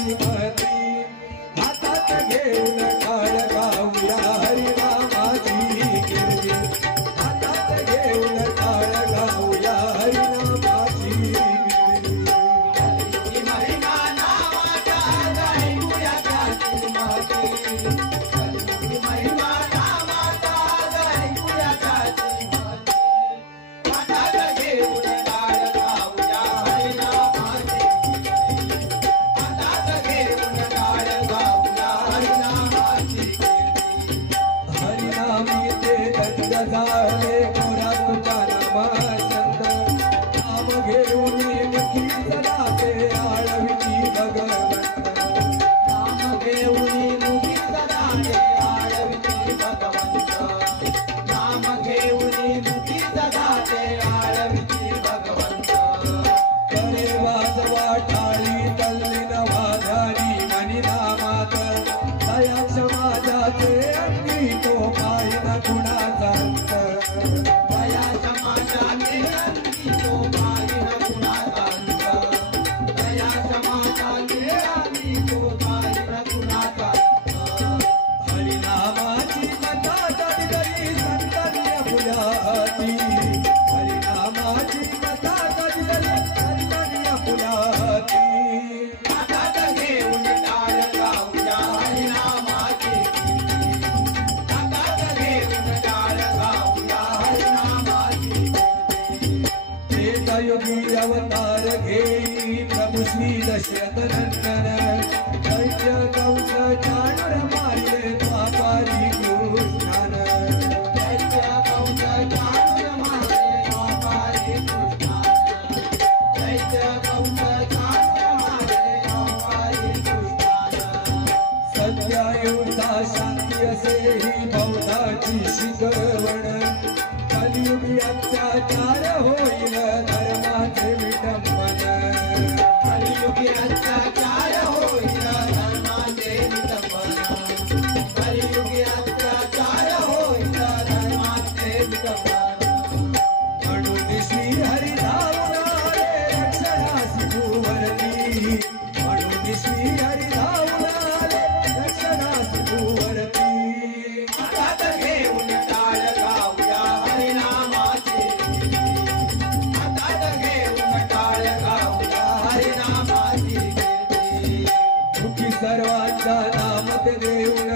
श्रीमती हातात घेऊन टाळ गाऊया हरिनामाची कीर्ती हातात घेऊन टाळ गाऊया हरिनामाची कीर्ती महिमा नावाचा गाऊया त्या श्रीमती महिमा नावाचा गाऊया त्या श्रीमती हातात घेऊन टाळ गाऊया हरिनामाची हातात घेऊन टाळ गाऊया हरिनामाची हरिनामी ते दंड झाले पुरा तुझा नाम संत नाम घेऊन मुखी सदा ते आळविती भगवंत नाम घेऊन मुखी सदा ते आळविती भगवंत नाम घेऊन मुखी सदा ते आळविती भगवंत करे वाजवा टाळी तल्लीन वाधारी मनी नामात दया समाजाचे अंगी तो पाहिन गुणाचा अंत दया समाजाचे अंगी तो पाहिन गुणाचा अंत दया समाजाचे अंगी तो पाहिन गुणाचा अंत हरिनामाची कथा कधीतरी संतांनी फुलाती हरिनामाची कथा कधीतरी संतांनी फुलाती हातात घेऊन टाळ गाऊया हरिनामाची हातात घेऊन टाळ गाऊया हरिनामाची त्रेतायुगी अवतार घेई प्रभू श्री दशरथ नंदन दैत्य कंस चाणूर मारले द्वापारी कृष्णान दैत्य कंस चाणूर मारले द्वापारी कृष्णान दैत्य कंस चाणूर मारले द्वापारी कृष्णान सत्यायुगा शांती असे ही बौद्धाची शिकवण कलियुगी अत्याचार होईल धर्माचे विडंबन कलियुगी अत्याचार होईल धर्माचे विडंबन कलियुगी अत्याचार होईल धर्माचे विडंबन म्हणून श्री हरी धावून आले रक्षणासी भुवरती म्हणून श्री हरी धावून आले रक्षणासी भुवरती हातात घेऊन टाळ गाऊया हरिनामाची हातात घेऊन टाळ गाऊया हरिनामाची मुखी सर्वांचा नाम ते देऊ